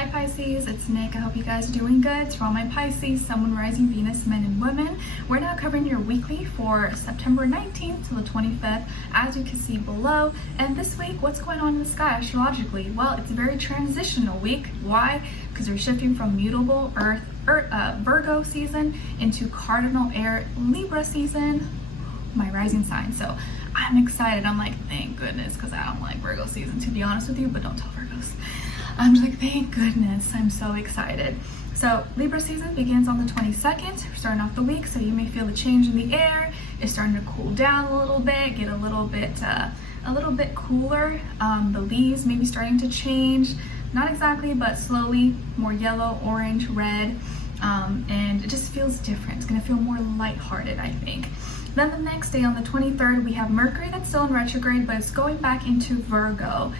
Hi Pisces, it's Nick. I hope you guys are doing good. To all my Pisces, Sun, Moon, Rising, Venus, men and women, we're now covering your weekly for September 19th to the 25th, as you can see below. And this week, what's going on in the sky astrologically? Well, it's a very transitional week. Why? Because we're shifting from mutable Earth, Virgo season into cardinal air Libra season, my rising sign. So I'm excited. I'm like, thank goodness, because I don't like Virgo season, to be honest with you, but don't tell Virgos. I'm just like, thank goodness. I'm so excited. So Libra season begins on the 22nd. We're starting off the week, so you may feel the change in the air. It's starting to cool down a little bit, get a little bit cooler. The leaves may be starting to change, not exactly, but slowly, more yellow, orange, red, and it just feels different. It's gonna feel more lighthearted, I think. Then the next day on the 23rd, we have Mercury that's still in retrograde, but it's going back into Virgo.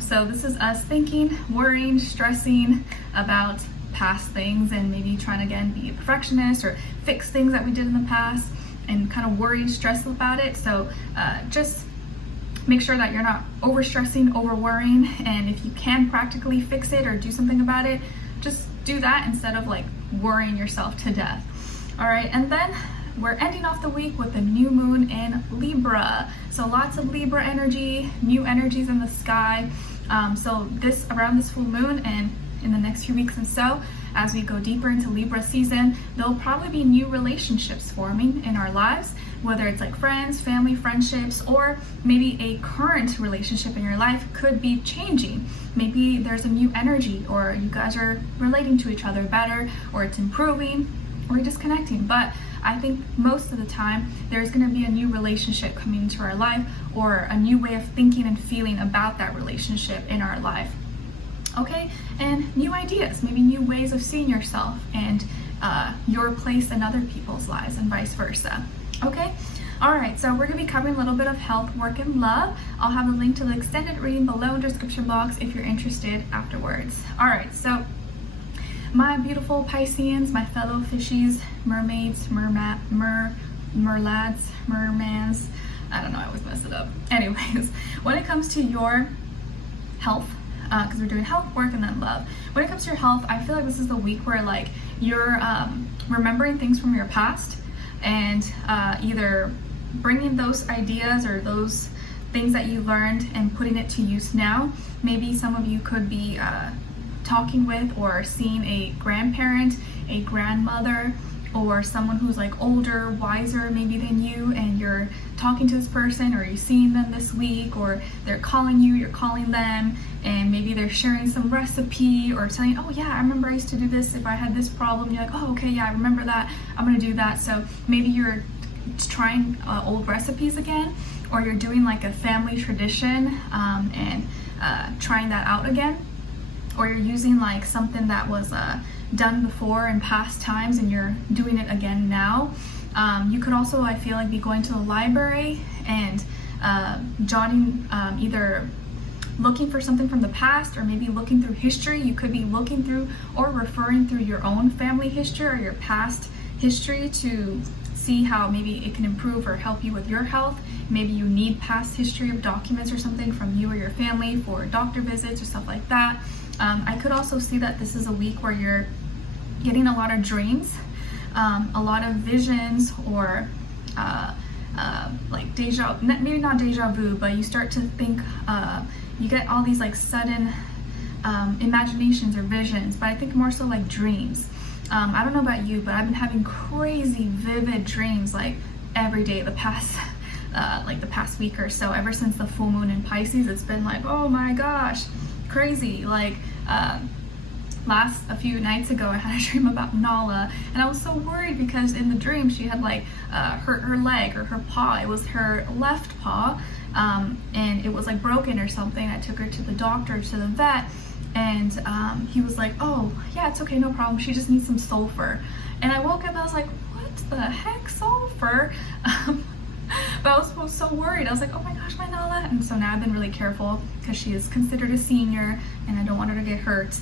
So this is us thinking, worrying, stressing about past things, and maybe trying to, again, be a perfectionist or fix things that we did in the past and kind of worry, stress about it. So just make sure that you're not over stressing, over worrying, and if you can practically fix it or do something about it, just do that instead of like worrying yourself to death. All right, and then we're ending off the week with the new moon in Libra. So lots of Libra energy, new energies in the sky. So around this full moon and in the next few weeks and so, as we go deeper into Libra season, there'll probably be new relationships forming in our lives, whether it's like friends, family, friendships, or maybe a current relationship in your life could be changing. Maybe there's a new energy, or you guys are relating to each other better, or it's improving, or just connecting. But I think most of the time there's going to be a new relationship coming into our life, or a new way of thinking and feeling about that relationship in our life. Okay, and new ideas, maybe new ways of seeing yourself and your place in other people's lives, and vice versa. Okay, all right, so we're going to be covering a little bit of health, work, and love. I'll have a link to the extended reading below in the description box if you're interested afterwards. All right, so my beautiful Pisceans, my fellow fishies, mermaids, merlads, mermans, I don't know, I always mess it up. Anyways, when it comes to your health, because we're doing health, work, and then love. When it comes to your health, I feel like this is the week where like you're remembering things from your past, and either bringing those ideas or those things that you learned and putting it to use now. Maybe some of you could be talking with or seeing a grandparent, a grandmother, or someone who's like older, wiser maybe than you, and you're talking to this person, or you're seeing them this week, or they're calling you, you're calling them, and maybe they're sharing some recipe or telling, oh yeah, I remember I used to do this if I had this problem. You're like, oh okay, yeah, I remember that, I'm gonna do that. So maybe you're trying old recipes again, or you're doing like a family tradition and trying that out again, or you're using like something that was done before in past times and you're doing it again now. You could also, I feel like, be going to the library and jotting, either looking for something from the past, or maybe looking through history. You could be looking through or referring through your own family history or your past history to see how maybe it can improve or help you with your health. Maybe you need past history of documents or something from you or your family for doctor visits or stuff like that. I could also see that this is a week where you're getting a lot of dreams, a lot of visions, or like maybe not deja vu, but you start to think, you get all these like sudden imaginations or visions, but I think more so like dreams. I don't know about you, but I've been having crazy vivid dreams like every day the past week or so. Ever since the full moon in Pisces, it's been like, oh my gosh, crazy. Like a few nights ago, I had a dream about Nala, and I was so worried because in the dream she had like hurt her leg or her paw. It was her left paw, and it was like broken or something. I took her to the doctor, to the vet, and he was like, oh yeah, it's okay, no problem, she just needs some sulfur. And I woke up and I was like, what the heck, sulfur? But I was so worried. I was like, oh my gosh, my Nala. And so now I've been really careful because she is considered a senior and I don't want her to get hurt.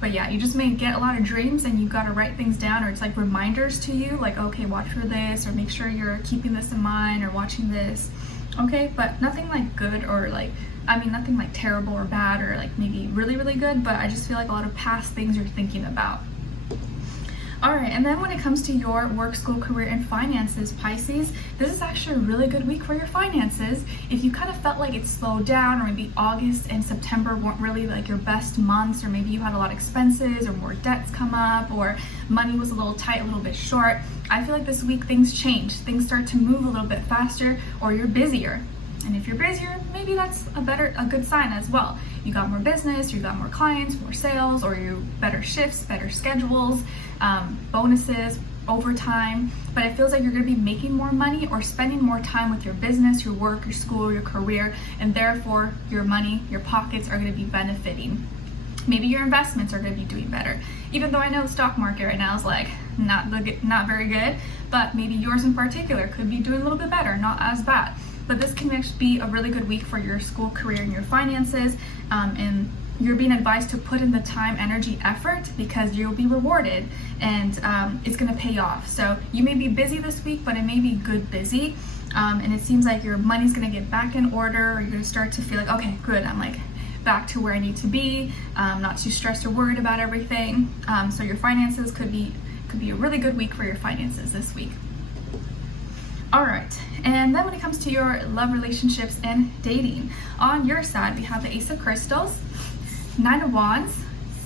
But yeah, you just may get a lot of dreams and you've got to write things down, or it's like reminders to you, like, okay, watch for this, or make sure you're keeping this in mind, or watching this. Okay, but nothing like good or like I mean, nothing like terrible or bad or like maybe really, really good, but I just feel like a lot of past things you're thinking about. All right, and then when it comes to your work, school, career, and finances, Pisces, this is actually a really good week for your finances. If you kind of felt like it slowed down, or maybe August and September weren't really like your best months, or maybe you had a lot of expenses or more debts come up, or money was a little tight, a little bit short, I feel like this week things change. Things start to move a little bit faster, or you're busier. And if you're busier, maybe that's a good sign as well. You got more business, you got more clients, more sales, or you better shifts, better schedules, bonuses, overtime. But it feels like you're going to be making more money or spending more time with your business, your work, your school, your career, and therefore your money, your pockets are going to be benefiting. Maybe your investments are going to be doing better. Even though I know the stock market right now is like not very good, but maybe yours in particular could be doing a little bit better, not as bad. But this can actually be a really good week for your school, career, and your finances. And you're being advised to put in the time, energy, effort, because you'll be rewarded, and it's going to pay off. So you may be busy this week, but it may be good busy. And it seems like your money's going to get back in order, or you're going to start to feel like, okay, good, I'm like back to where I need to be, not too stressed or worried about everything. So your finances could be a really good week for your finances this week. All right, and then when it comes to your love, relationships, and dating, on your side, we have the Ace of Crystals, Nine of Wands,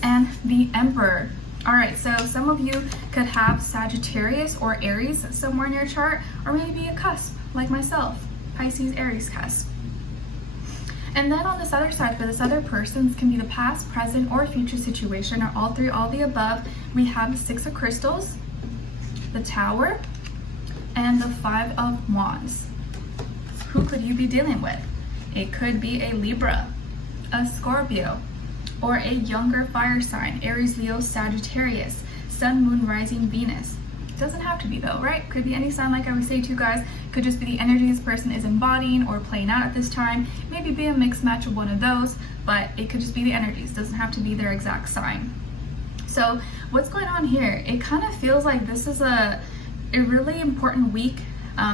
and the Emperor. All right, so some of you could have Sagittarius or Aries somewhere in your chart, or maybe a cusp, like myself, Pisces, Aries cusp. And then on this other side, for this other person, this can be the past, present, or future situation, or all three, all the above. We have the Six of Crystals, the Tower, and the Five of Wands. Who could you be dealing with? It could be a Libra, a Scorpio, or a younger fire sign, Aries, Leo, Sagittarius, Sun, Moon, Rising, Venus. It doesn't have to be though, right? Could be any sign, like I would say to you guys. Could just be the energy this person is embodying or playing out at this time. Maybe be a mixed match of one of those, but it could just be the energies. It doesn't have to be their exact sign. So what's going on here? It kind of feels like this is a really important week,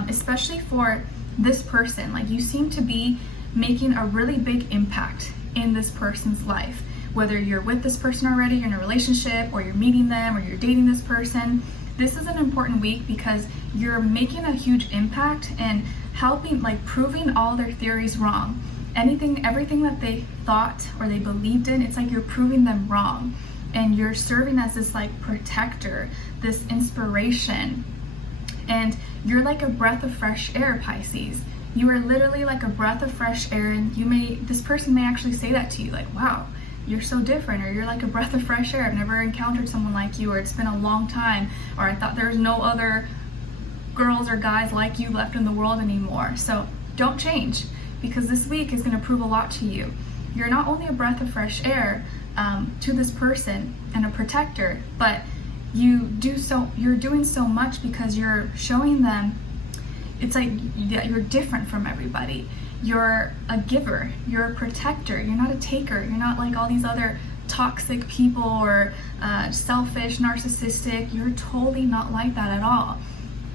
especially for this person. Like, you seem to be making a really big impact in this person's life. Whether you're with this person already, you're in a relationship, or you're meeting them, or you're dating this person, this is an important week because you're making a huge impact and helping, like, proving all their theories wrong. Everything that they thought or they believed in, it's like you're proving them wrong. And you're serving as this like protector, this inspiration. And you're like a breath of fresh air, Pisces. You are literally like a breath of fresh air, and this person may actually say that to you, like, wow, you're so different, or you're like a breath of fresh air. I've never encountered someone like you, or it's been a long time, or I thought there's no other girls or guys like you left in the world anymore. So don't change, because this week is going to prove a lot to you. You're not only a breath of fresh air to this person and a protector, but you're doing so much because you're showing them it's like you're different from everybody. You're a giver, you're a protector, you're not a taker, you're not like all these other toxic people or selfish, narcissistic. You're totally not like that at all.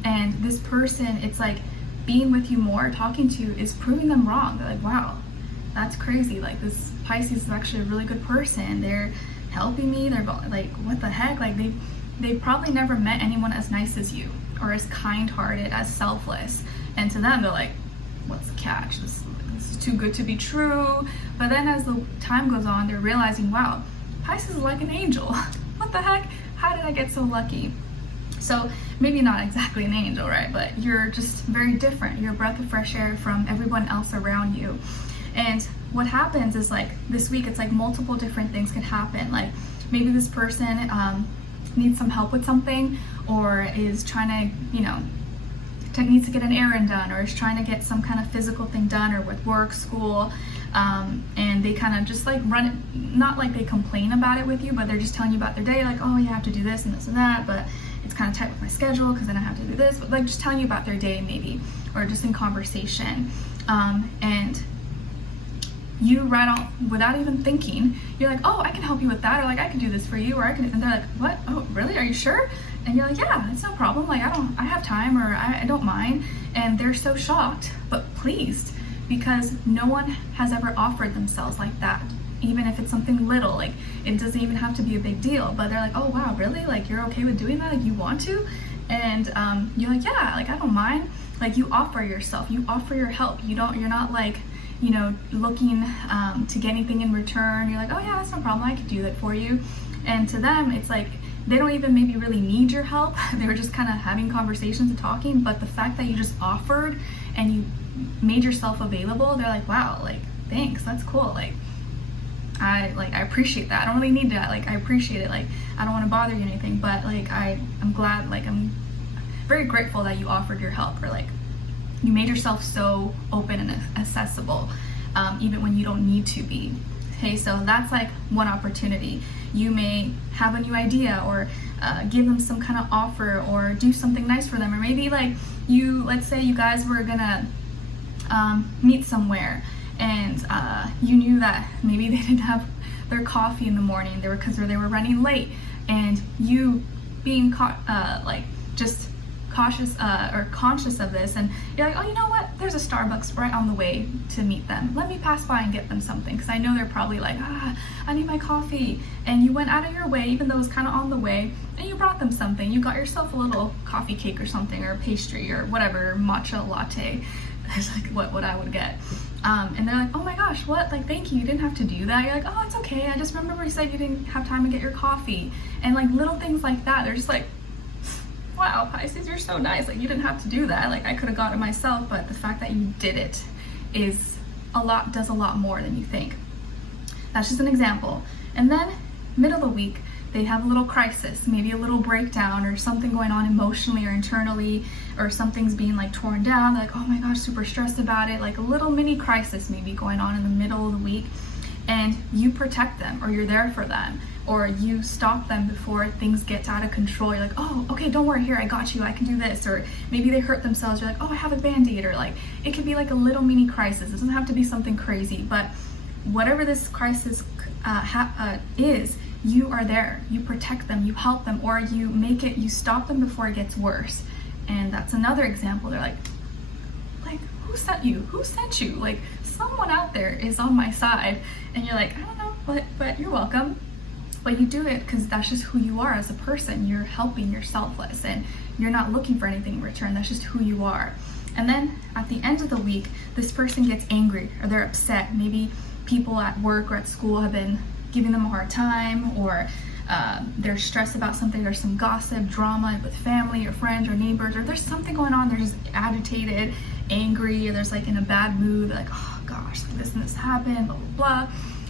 And this person, it's like being with you more, talking to you, is proving them wrong. They're like, wow, that's crazy. Like, this Pisces is actually a really good person. They're helping me. They're like, what the heck? Like, they probably never met anyone as nice as you, or as kind-hearted, as selfless. And to them, they're like, what's the catch? This is too good to be true. But then as the time goes on, they're realizing, wow, Pisces is like an angel. What the heck? How did I get so lucky? So maybe not exactly an angel, right? But you're just very different. You're a breath of fresh air from everyone else around you. And what happens is, like, this week, it's like multiple different things can happen. Like, maybe this person needs some help with something, or is trying to, needs to get an errand done, or is trying to get some kind of physical thing done, or with work, school, and they kind of just like run it, not like they complain about it with you, but they're just telling you about their day, like, oh, you have to do this and this and that, but it's kind of tight with my schedule because then I have to do this, but like just telling you about their day maybe, or just in conversation. And you right off, without even thinking, you're like, oh, I can help you with that, or like, I can do this for you, or I can, and they're like, what? Oh, really? Are you sure? And you're like, yeah, it's no problem. Like, I have time, or I don't mind. And they're so shocked, but pleased, because no one has ever offered themselves like that. Even if it's something little, like it doesn't even have to be a big deal, but they're like, oh wow, really? Like you're okay with doing that? Like you want to? And you're like, yeah, like I don't mind. Like you offer yourself, you offer your help. You're not like, you know, looking to get anything in return. You're like, oh yeah, that's no problem, I could do that for you. And to them, it's like they don't even maybe really need your help. They were just kind of having conversations and talking, but the fact that you just offered and you made yourself available, they're like, wow, like thanks, that's cool. Like I appreciate that. I don't really need that. Like I appreciate it. Like I don't want to bother you or anything, but like I'm glad, like I'm very grateful that you offered your help, or like you made yourself so open and accessible, even when you don't need to be. Okay, so that's like one opportunity. You may have a new idea, or give them some kind of offer, or do something nice for them, or maybe like let's say you guys were gonna meet somewhere, and you knew that maybe they didn't have their coffee in the morning, because they were running late, and you being just cautious or conscious of this, and you're like, oh, you know what, there's a Starbucks right on the way to meet them, let me pass by and get them something, because I know they're probably like, I need my coffee. And you went out of your way, even though it was kind of on the way, and you brought them something. You got yourself a little coffee cake or something, or a pastry or whatever, matcha latte. That's like what I would get. And they're like, oh my gosh, what, like thank you, you didn't have to do that. You're like, oh, it's okay, I just remember you said you didn't have time to get your coffee. And like little things like that, they're just like, wow, Pisces, you're so nice. Like you didn't have to do that. Like I could have got it myself, but the fact that you did it does a lot more than you think. That's just an example. And then middle of the week, they have a little crisis, maybe a little breakdown, or something going on emotionally or internally, or something's being like torn down. They're like, oh my gosh, super stressed about it. Like a little mini crisis maybe going on in the middle of the week, and you protect them, or you're there for them, or you stop them before things get out of control. You're like, oh, okay, don't worry, here, I got you, I can do this. Or maybe they hurt themselves, you're like, oh, I have a Band-Aid. Or like, it could be like a little mini crisis. It doesn't have to be something crazy, but whatever this crisis is, you are there, you protect them, you help them, or you stop them before it gets worse. And that's another example. They're like, who sent you? Who sent you? Like, someone out there is on my side. And you're like, I don't know, but you're welcome. But you do it because that's just who you are as a person. You're helping, you're selfless, and you're not looking for anything in return. That's just who you are. And then at the end of the week, this person gets angry, or they're upset. Maybe people at work or at school have been giving them a hard time, or they're stressed about something. There's some gossip, drama with family or friends or neighbors, or there's something going on. They're just agitated, angry, or there's like in a bad mood. They're like, oh gosh, like this and this happened, blah, blah, blah.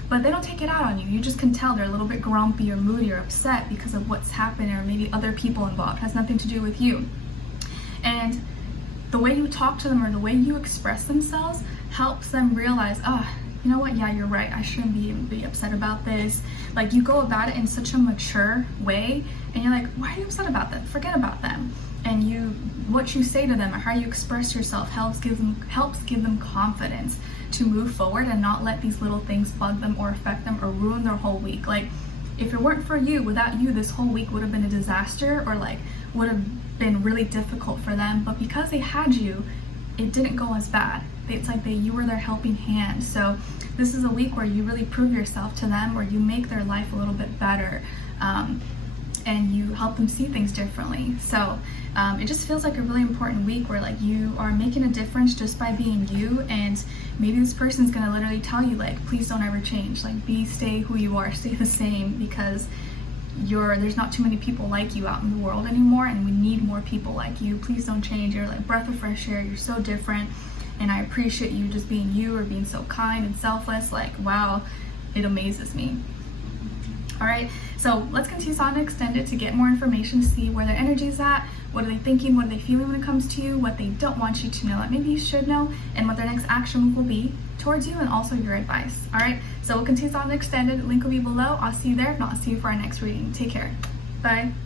But they don't take it out on you. You just can tell they're a little bit grumpy or moody or upset because of what's happened, or maybe other people involved. It has nothing to do with you. And the way you talk to them, or the way you express themselves, helps them realize, oh, you know what, yeah, you're right, I shouldn't be upset about this. Like, you go about it in such a mature way, and you're like, why are you upset about that? Forget about them. And what you say to them, or how you express yourself, helps give them confidence to move forward, and not let these little things bug them or affect them or ruin their whole week. Like, if it weren't for you, without you, this whole week would have been a disaster, or like would have been really difficult for them. But because they had you, it didn't go as bad. It's like you were their helping hand. So this is a week where you really prove yourself to them, where you make their life a little bit better, and you help them see things differently. So it just feels like a really important week where like you are making a difference just by being you. And maybe this person's gonna literally tell you, like, please don't ever change, like stay who you are, stay the same, because there's not too many people like you out in the world anymore, and we need more people like you. Please don't change. You're like breath of fresh air. You're so different, and I appreciate you just being you, or being so kind and selfless. Like, wow, it amazes me. All right, so let's continue on and extend it to get more information, to see where their energy is at, what are they thinking, what are they feeling when it comes to you, what they don't want you to know that maybe you should know, and what their next action will be towards you, and also your advice. All right, so we'll continue on and extend it. The link will be below. I'll see you there. If not, I'll see you for our next reading. Take care. Bye.